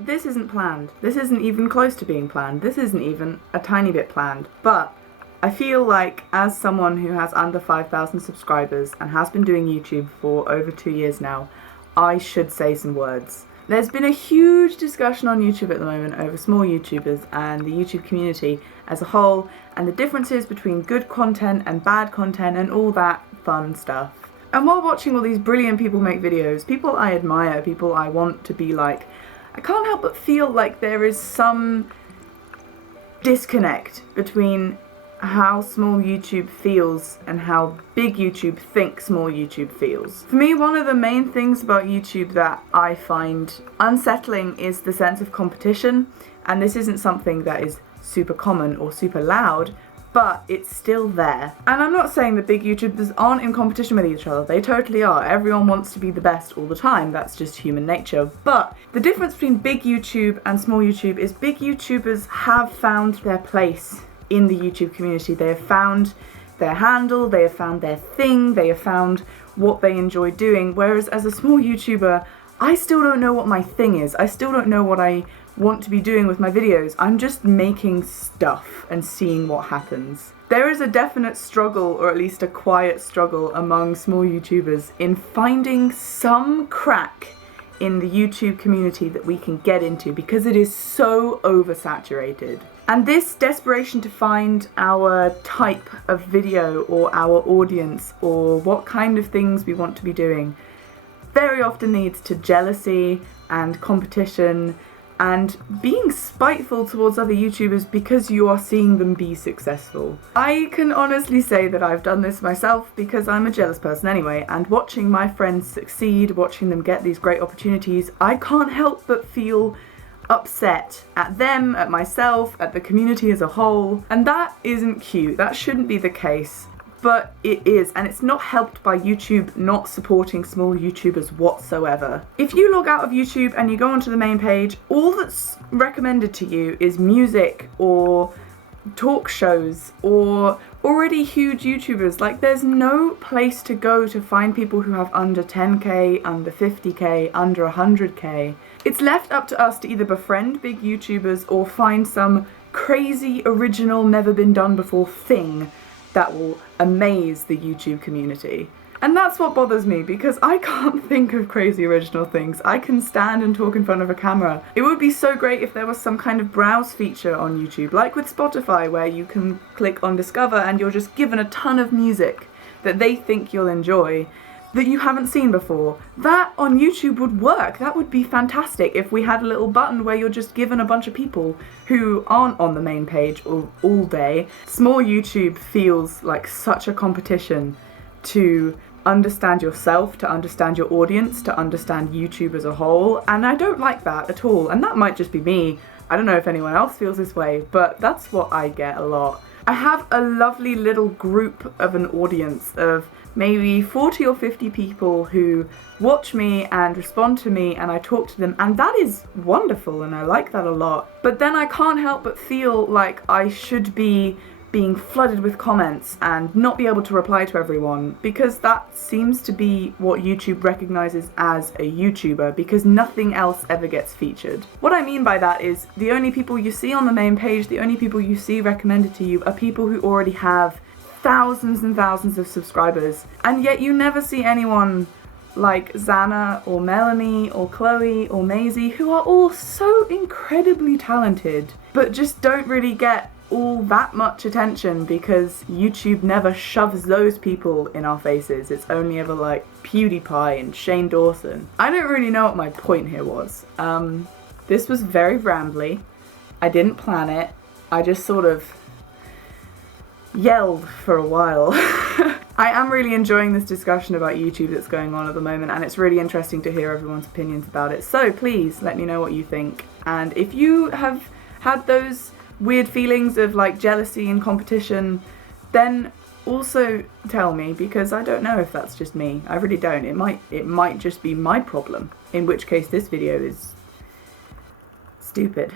this isn't planned. This isn't even close to being planned. This isn't even a tiny bit planned. But I feel like, as someone who has under 5,000 subscribers and has been doing YouTube for over 2 years now, I should say some words. There's been a huge discussion on YouTube at the moment over small YouTubers and the YouTube community as a whole, and the differences between good content and bad content and all that fun stuff. And while watching all these brilliant people make videos, people I admire, people I want to be like, I can't help but feel like there is some disconnect between how small YouTube feels and how big YouTube thinks small YouTube feels. For me, one of the main things about YouTube that I find unsettling is the sense of competition, and this isn't something that is super common or super loud, but it's still there. And I'm not saying that big YouTubers aren't in competition with each other, they totally are. Everyone wants to be the best all the time, that's just human nature. But the difference between big YouTube and small YouTube is big YouTubers have found their place in the YouTube community. They have found their handle, they have found their thing, they have found what they enjoy doing, whereas as a small YouTuber, I still don't know what my thing is. I still don't know what I want to be doing with my videos. I'm just making stuff and seeing what happens. There is a definite struggle, or at least a quiet struggle, among small YouTubers in finding some crack in the YouTube community that we can get into, because it is so oversaturated. And this desperation to find our type of video or our audience or what kind of things we want to be doing very often leads to jealousy and competition and being spiteful towards other YouTubers because you are seeing them be successful. I can honestly say that I've done this myself because I'm a jealous person anyway, and watching my friends succeed, watching them get these great opportunities, I can't help but feel upset at them, at myself, at the community as a whole, and that isn't cute. That shouldn't be the case, but it is, and it's not helped by YouTube not supporting small YouTubers whatsoever. If you log out of YouTube and you go onto the main page, all that's recommended to you is music or talk shows or already huge YouTubers. Like, there's no place to go to find people who have under 10k, under 50k, under 100k. It's left up to us to either befriend big YouTubers or find some crazy, original, never been done before thing that will amaze the YouTube community. And that's what bothers me, because I can't think of crazy original things. I can stand and talk in front of a camera. It would be so great if there was some kind of browse feature on YouTube, like with Spotify, where you can click on Discover and you're just given a ton of music that they think you'll enjoy that you haven't seen before. That on YouTube would work. That would be fantastic if we had a little button where you're just given a bunch of people who aren't on the main page all day. Small YouTube feels like such a competition to understand yourself, to understand your audience, to understand YouTube as a whole, and I don't like that at all. And that might just be me. I don't know if anyone else feels this way, but that's what I get a lot. I have a lovely little group of an audience of maybe 40 or 50 people who watch me and respond to me, and I talk to them, and that is wonderful and I like that a lot. But then I can't help but feel like I should be being flooded with comments and not be able to reply to everyone, because that seems to be what YouTube recognizes as a YouTuber, because nothing else ever gets featured. What I mean by that is the only people you see on the main page, the only people you see recommended to you are people who already have thousands and thousands of subscribers, and yet you never see anyone like Xana or Melanie or Chloe or Maisie, who are all so incredibly talented but just don't really get all that much attention because YouTube never shoves those people in our faces. It's only ever like PewDiePie and Shane Dawson. I don't really know what my point here was. This was very rambly. I didn't plan it. I just sort of yelled for a while. I am really enjoying this discussion about YouTube that's going on at the moment, and it's really interesting to hear everyone's opinions about it. So please let me know what you think. And if you have had those weird feelings of like jealousy and competition, then also tell me, because I don't know if that's just me. I really don't. It might just be my problem, in which case this video is stupid.